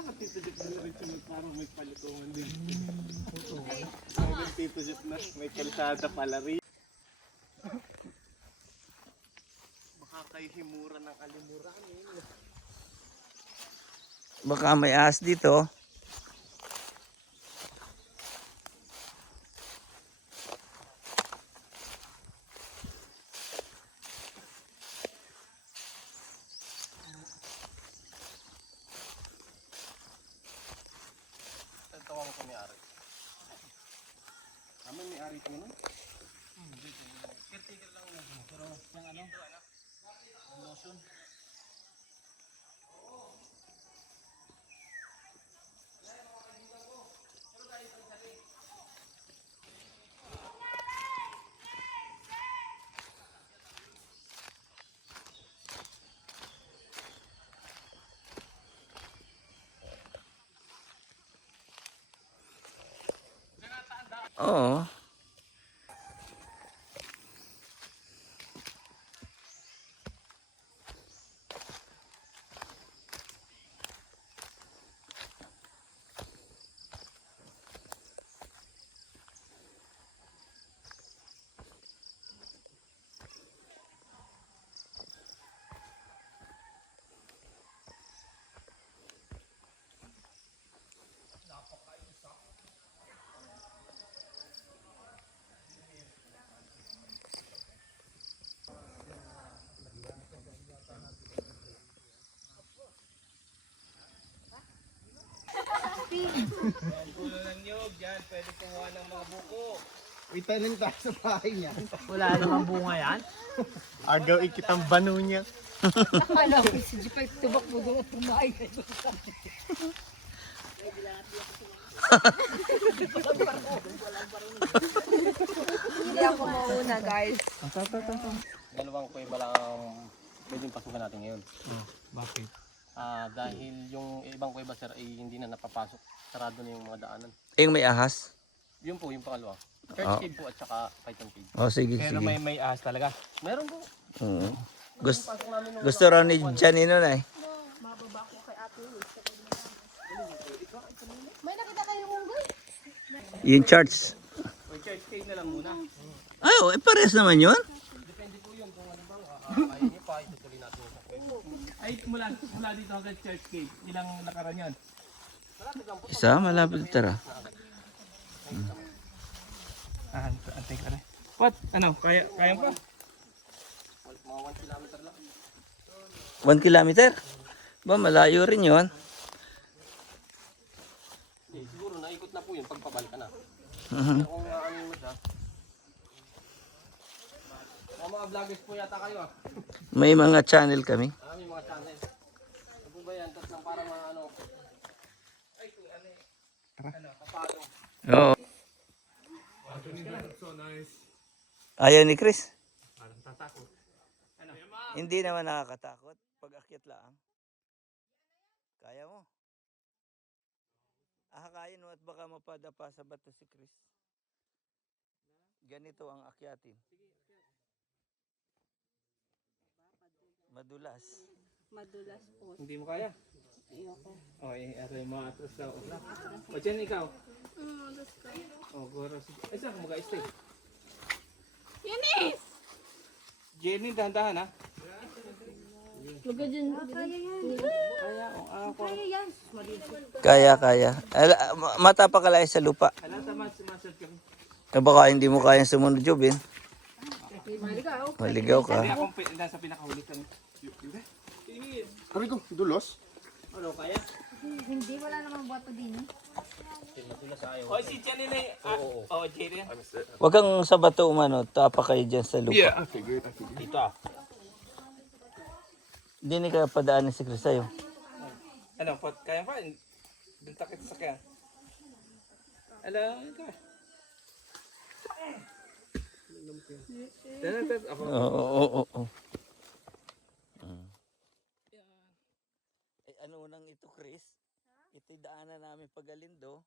dapat Tito Jeff na rin sunod para may palutungan din. Ang Tito Jeff na may kalsada pala rin. Baka kayo himura ng alimuran eh. Baka may ahas dito. Tawag ko may-ari. Kami may-ari ko na? Caretaker lang na. Pero yung ano? Lotion. Oo. Ang gulo ng nyog dyan. Pwede kumuha ng mga buko. Itanim tayo sa bahay niya. Wala namang bunga yan. Agaw ikitang bano niya. Akala ko si Jipay tubak mo doon at kumain. Hindi ako mauna, guys. Dalawang kuweba lang pwedeng pasukan natin ngayon. Bakit? Dahil yung ibang kuweba sir ay hindi na napapasok. Sarado na yung mga daanan. Yung may ahas? Yun po yung pangalawa. Church cave po at saka Python cave. Oh, sige, Pero sige. may ahas talaga. Meron po. Oo. Gusto raw ni Janino na eh. May nakita kayong unggoy? Yung charts. O church cave na lang muna. Ay, oh, pares naman yun. Depende po yun kung ano bang kakain niyo pa. Itutuloy natin sa kuweba. Ay, mula dito hanggang Church Gate. Ilang lakaran yan? Isa, malapit tara. Antay ka rin. What? Ano? Kaya pa? Mga 1 kilometer lang. 1 kilometer? Ba, malayo rin yun. Siguro naikot na po yun pagpabal ka na. Mhm. Kung ano mo siya. Mga vloggers po yata kayo ah. May mga channel kami. May mga channel. Ano po ba yan? Tapos lang para mga ano. Ay, ano eh. Ano, kapalo. Oo. Ayaw ni Chris? Parang tatakot. Ano? Hindi naman nakakatakot. Pag akyat lang. Kaya mo. Kaya mo at baka mapadapa sa bato si Chris. Ganito ang akyatin. Madulas. Madulas po. Hindi mo kaya? Ayoko. O, aray mo atras daw. O, dyan ikaw. O, goro. Ay, saan ka mag-stay? Yanis! Jenny, dahan-dahan ha? Huwag dyan. Kaya yan. Kaya, o, ako. Kaya yan. Kaya. Mata pa kalay sa lupa. Alam, sumasad kami. Baka hindi mo kayang sumunod, Jobin. Maligaw. Maligaw ka. Hindi akong nasa pinakahuli kami. Aray ko, dulos. Ano, kaya? Hindi, wala namang bato din. O, si Jenny na yung... O, Jenny. Huwag kang sa bato umano. Tapa kayo dyan sa lupa. Dito ah. Hindi ni kaya padaanin si Chris sa'yo. Ano, kaya pa? Doon takit sa kaya. Alam ka. Ako. Oo. Ano nang ito, Chris? Ito'y daanan namin pagalindo.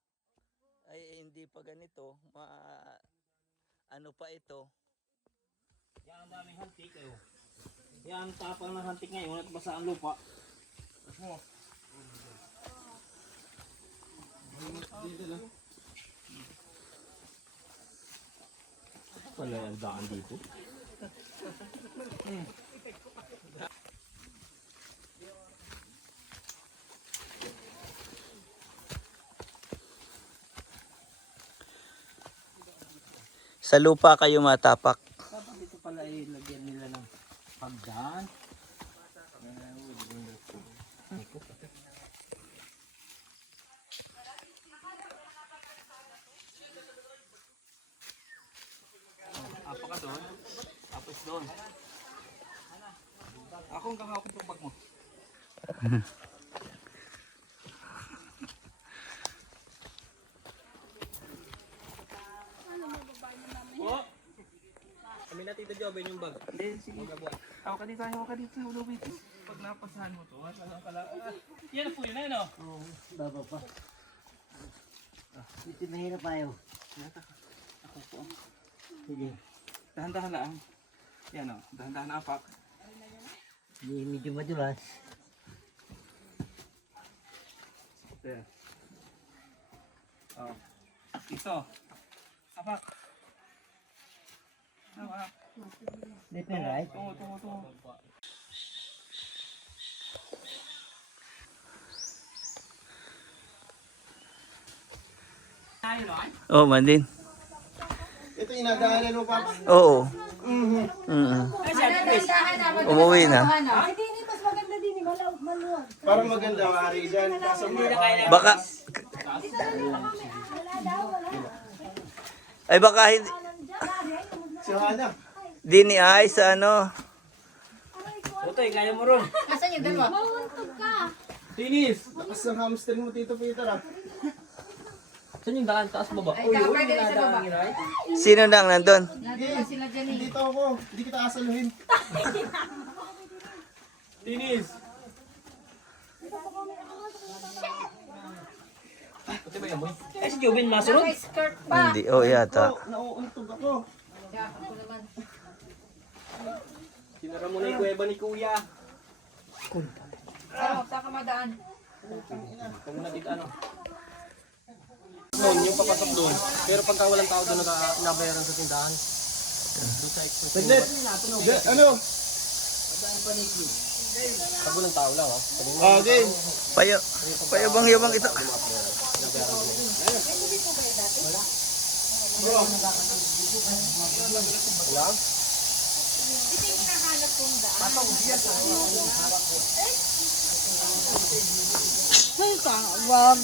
Ay hindi pa ganito. Ano pa ito? Yan ang daming hantik kayo. Yan ang tapang ng hantik ngayon at basa ang lupa. Wala yung daan dito. Sa lupa kayo matapak. Dapat dito pala ay lagyan nila ng pagdaan. Apa ka doon? Tapos doon. Ako ang kakakot ng bag mo. Po! Kami na Tito Joven yung bag. Hindi, sige. Ako ka dito, ako ka dito. Ulubit. Pag napasahan mo to, ano pala? Yan po yun, ano? Oo, baba pa. Ito mahirap tayo. Ako po. Sige. Dahan-dahan lang. Yan o, dahan-dahan na apak. Hindi medyo madulas. There. Oh. Ito. Apak. Apak. Left and right. Tungo. Oh, Mandin. Ito inadaanan mo, Paps. Oo. Umuwi na. Parang maganda ang ari dyan. Kaso Baka... Ay baka hindi... si Hana. Dini ay sa ano. Otoy, kaya mo ron. Nasaan yung dalawa? Tinis! Lakas ng hamstring mo, Tito Peter, ah. Saan yung daan? Taas baba? Ay, kakapay din sa baba. Sino nang nandun? Nandun sila dyan eh. Dito ako. Hindi kita asaluhin. Tinis! Pati ba yan mo? Eh si Jobin masunod? May skirt pa. Hindi. Oh, yata. Nauuntog ako. Kaya ako naman. Sinara mo na yung kuweba ni Kuya. Saan ka madaan? Kung muna dito ano. Noon, yung papasok doon. Pero pagka walang tao doon, nabayaran sa tindahan. Doon sa express. Ano? Pag walang tao lang, ha? Okay. Payo. Payabang-yabang ito. Wala? Ay ka, wag.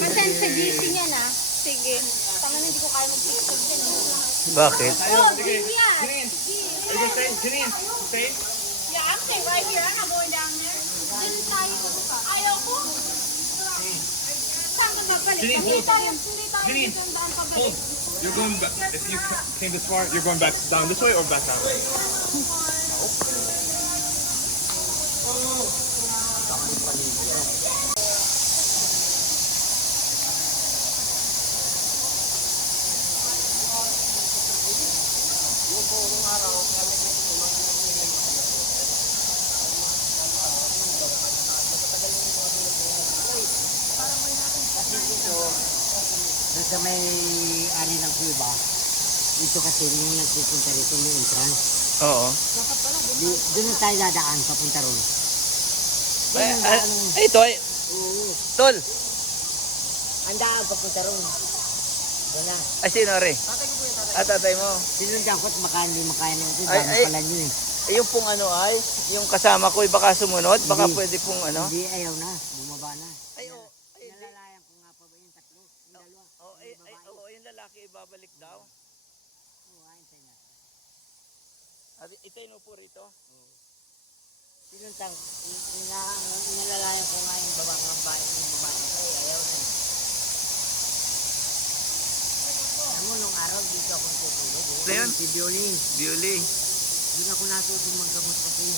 Masan sa GC niya na. Sige. Tama na, hindi ko kaya mag-picture dyan. Bakit? Oh, green yan. Yeah, I'm staying right here. I'm not going down there. Dun tayo. Ayaw ko. Saan ka babalik? Hindi tayo dito daan pabalik. You're going back. If you came this far, you're going back down this way or back that way? Doon sa may ari ng Cuba, dito kasi yung nagpupunta rito may entrance. Oo. Doon na tayo dadaan papunta ron. Ay, ito ay... Oo. Tol. Ang daan papunta ron. Doon na. Ay, sino rin? Tatay mo. Sinundan ko't hindi makaya na ito. Ay, Dami ay. pala nyo eh. Eh, yung pong ano ay, yung kasama ko, baka sumunod, baka Hindi. pwede pong ano. Hindi, ayaw na. Bumaba na. Ay, oh, ay, hindi. Nalalayan ko nga pa ba yung tatlo? Yung dalawa. Oh, yung lalaki ibabalik daw. Oo, ayun sa'yo na. At itay no po rito. Sinuntang, nalalayan ko nga yung baba ng bahay ng babae. Ay, ayaw na. Alam mo, nung araw dito ako tutulog. Ano yun? Si Violin. Bioli. Doon ako natutong maggamot kasi.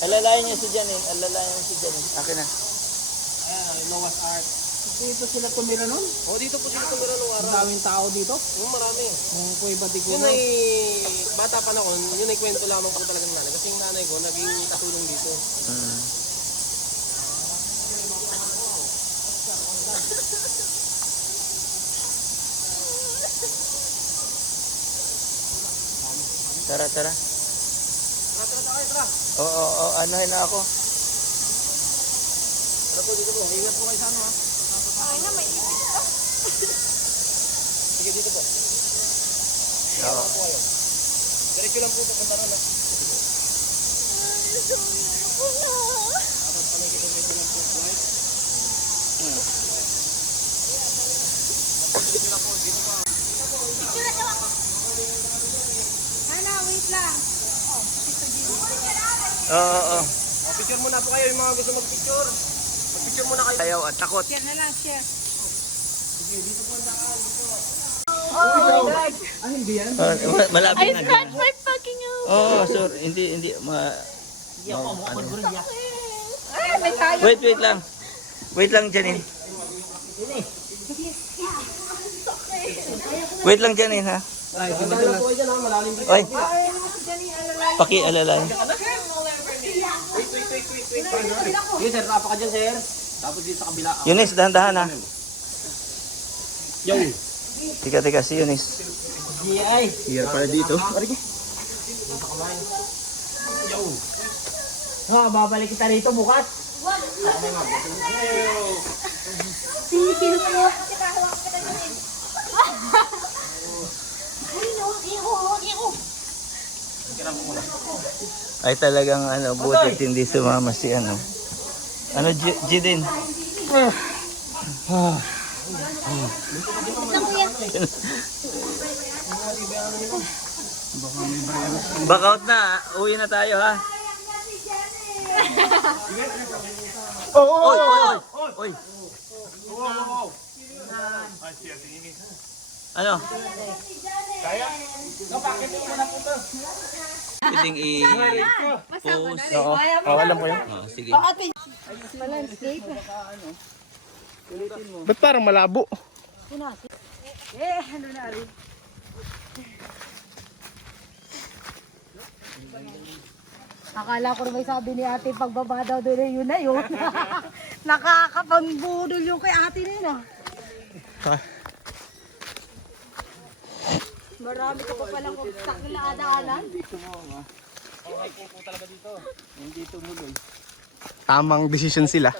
Alalayan niyo si Janine. Alalayan niyo si Janine. Akin na. Ayan, Noah's Ark. Dito sila tumira nun. O, dito po sila tumira nung Ang araw. daming tao dito. Marami. Kung kuya di ko Yun ay, bata pa na yun ay kwento lamang po talagang nanay. Kasi yung nanay ko, naging katulong dito. Tara, tara. Tara. Oo, anuhin na ako. Tara po, dito po. Ingat po kayo sa ano ha. Ay na, may ipit pa. Sige, dito po. Oo. Po kayo. Diretso lang po pupunta ron ha. Picture na daw ako. Hana, wait lang. Oo. O, picture muna po kayo yung mga gusto mag-picture. Mag-picture muna kayo. Ayaw at takot. Share na lang, share. Malapit na. Scratch my fucking nose. Oo, sorry. Hindi. Ay, may tayo. Wait lang. Wait lang, Janine. Wait lang, Janine, ha? Ay, punta lang po kayo dyan ha. Malalim dito. Oy, paki-alalay. Sige sir, tapa ka dyan sir. Tapos dito sa kabila. Eunice, dahan-dahan, ha? Yo. Tika, si Eunice. Here pala dito. Ha, babalik kita rito bukas. Sino mo? Kita, hawak kita dyan eh. Ay, hawak ako. Ay talagang butit hindi sumama si ano. Ano, Jidin? Back out na, uwi na tayo ha. Oy. Ano? Pwedeng i-post. Oo, alam ko yun. Oh, sige. landscape. Ba't parang malabo? Ano na rin? Akala ko may sabi ni ate pagbaba daw doon yun na yun. Nakakapangbudol yung kay ate na yun ah. Marami ka pa palang kumsak na adaanan. Hindi tumuloy. Tamang desisyon sila.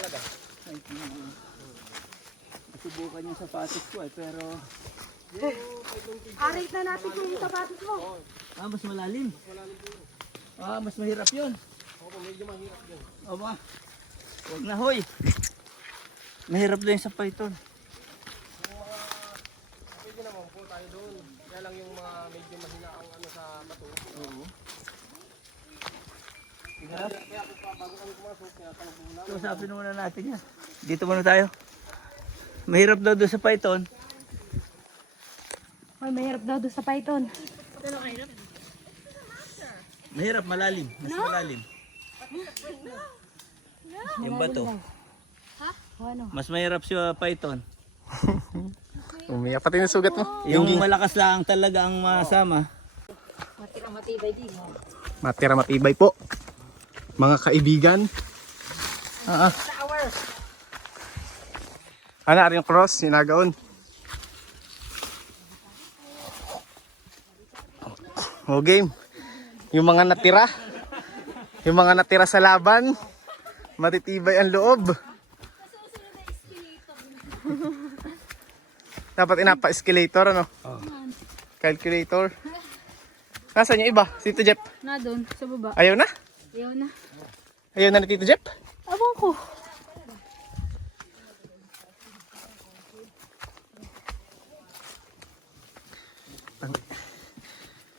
Subukan yung sapatos ko pero Arit na natin yung sapatos mo. mas malalim. Mas mahirap 'yun. Medyo mahirap yun. Aba. Huwag na hoy. Mahirap din sa python. Pwede naman po tayo doon. Kaya lang yung mga medyo mahina ang ano sa bato. Oo. Kaya po pa, bago kami pumasok, kaya tanong po muna. So, usapin muna natin yan. Dito muna tayo. Mahirap daw doon sa python. Ay, mahirap daw doon sa python. Mahirap, malalim. Mas malalim. Yung bato. Ano? Mas mahirap sa python. Umiyak pati yung sugat mo. Yung malakas lang talaga ang masama. Matira matibay po. Mga kaibigan. Ano, yung cross, sinagaon. O game. Yung mga natira sa laban, matitibay ang loob. Dapat inapa-escalator, ano? Calculator. Nasaan yung iba? Si Tito Jeff? Na doon, sa baba. Ayaw na? Ayaw na. Ayaw na ni Tito Jeff? Abang ko.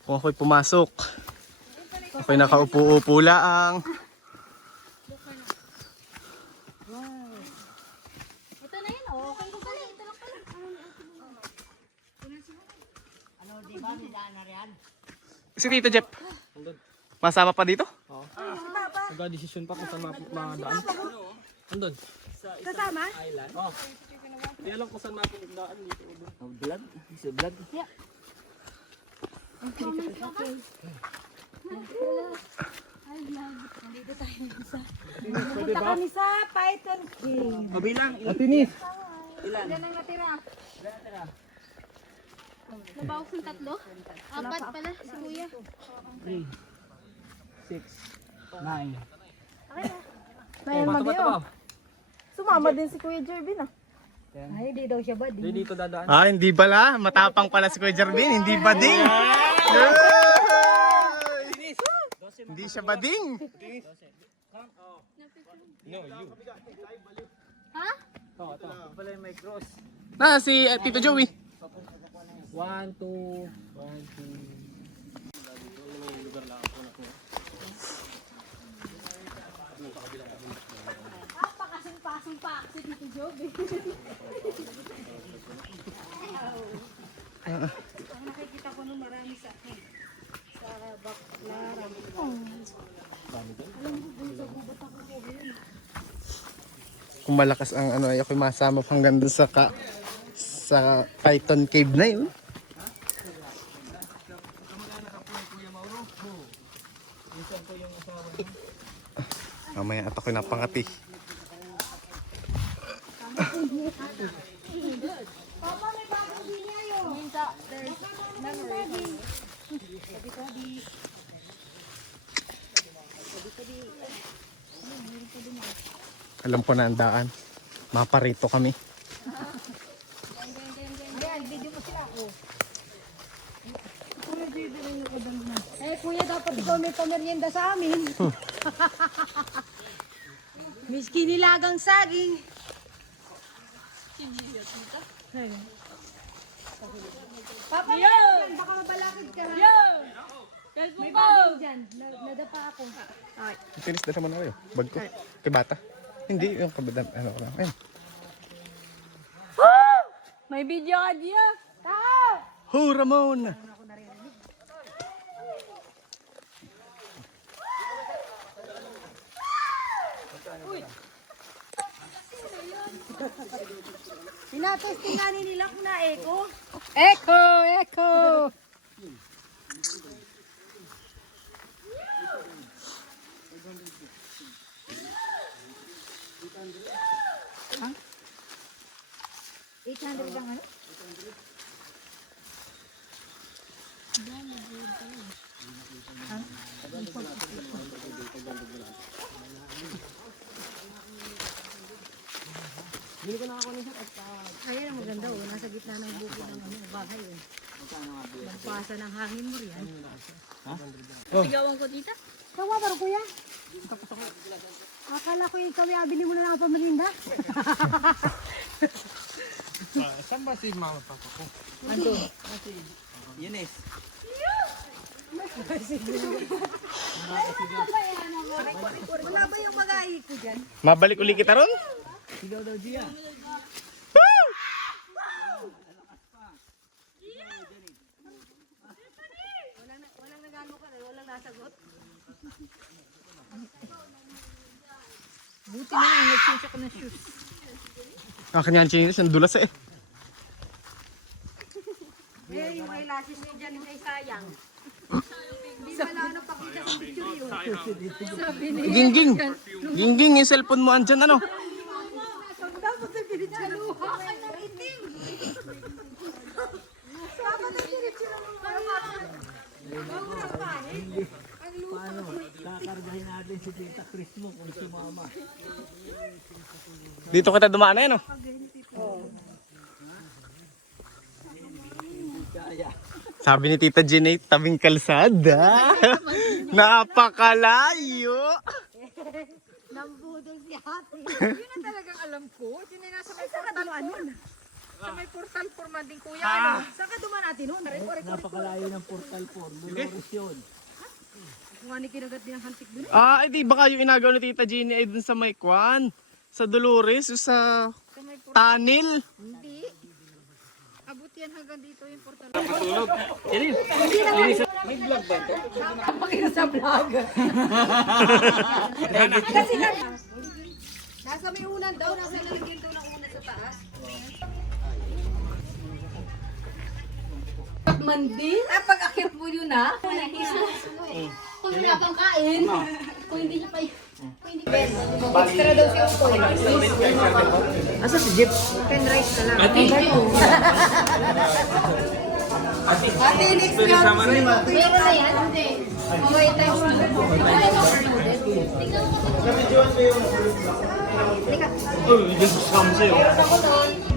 Kung ako'y pumasok, ako'y nakaupo-upo lang. Ito na yun, oh. Okay ko pala. Si Tito Jeff. Masama pa dito? Nagka-desisyon pa kung saan madaan. Andun. Kasama? Oh. Hindi alam kung saan madaan dito. Vlog? Sa vlog? Punta kami sa Python King. Mabilang. Atinis. Ilan ang natira? Nabawas ng 3? 4 pala si Kuya. 6, 9. Mayroon magyo. Sumama din si Kuya Jervin ah. Ay, di daw siya ba? Hindi dito dadaan. Ah, hindi pala. Matapang pala si Kuya Jervin. Hindi bading. Hindi siya bading. Ha? Na, si Tito Joey. 1, 2. Pasong pa ako si Tito Joby. Ang nakikita ko nung marami sa akin. Sa Baclaran. Kung malakas ang ano, ako'y masama hanggang doon sa Python Cave na yun. Mamaya at ako'y napangati. Alam ko na ang daan. Maparito kami. Ayan, video mo sila ako. Eh, kuya, dapat ikaw may pamerienda sa amin. Miski nilagang saging. Papa, yan! Baka mabalakid ka. Yo! Facebook ko! Nadapa ako. Tinis na naman ako yun. Bag ko. Kay bata. Hindi, yung kabadan. Ano ko lang. Ayun. May video ka diya. Tao! Ho, Ramon! Pinatesting nga nila kung na-echo. Echo! Echo! Huh? 800 ang ano? Ayan ang maganda oh, nasa gitna ng bukid ng ano, bagay oh. Magpasa ng hangin mo riyan. Sigawan ko dito. Kawa ba kuya? Akala ko ikaw ay abili mo na lang ang pamarinda. Saan ba si mama papa ko? Yun is. Wala ba yung mag-aay ko dyan? Mabalik uli kita ron? Sigaw daw Gia. Walang nagano ka, walang nasagot. Buti na lang, nag-change ako ng shoes. Akin yan, chinis. Ang dulas eh. Eh, yung eyelashes niya dyan, yung ay sayang. Hindi wala na pakita sa picture yun. Gingging. Gingging, yung cellphone mo andyan, ano? Dapat sa pinitsaluha. Ang itim. Dapat ang pinitsaluha. Paano? Kakargahin natin si Tita Chris mo kung sumama. Dito kita dumaan na yan, oh. Sabi ni Tita Jenny, tabing kalsada. Napakalayo. Nambudol si ate. Yun ang talagang alam ko. Yun ay nasa may portal nun. Sa may portal forma din kuya. Ano? Saan ka duman natin nun? Napakalayo ng portal 4. Dolores yun. Kung ano kinagat din ang hantik dun. Ah, edi baka yung inagaw ni Tita Jenny ay dun sa may kwan. Sa Dolores, o sa Tanil. Hindi. Abot yan hanggang dito yung portal. Matulog. Iris. May vlog ba ito? Sa vlog. Kasi nasa may unan daw, nasa lalagyan daw ng unan sa taas. Mandi? Pag akit mo yun ha? Kung wala pang kain. Kung hindi niya pa Extra daw siya upo. Asa si Jeep? Pen rice na lang. Ate. Ate, next Pwede round. sama rin. Meron na yan? Hindi. Okay, thanks. Oh, just come sa'yo. Ako nun.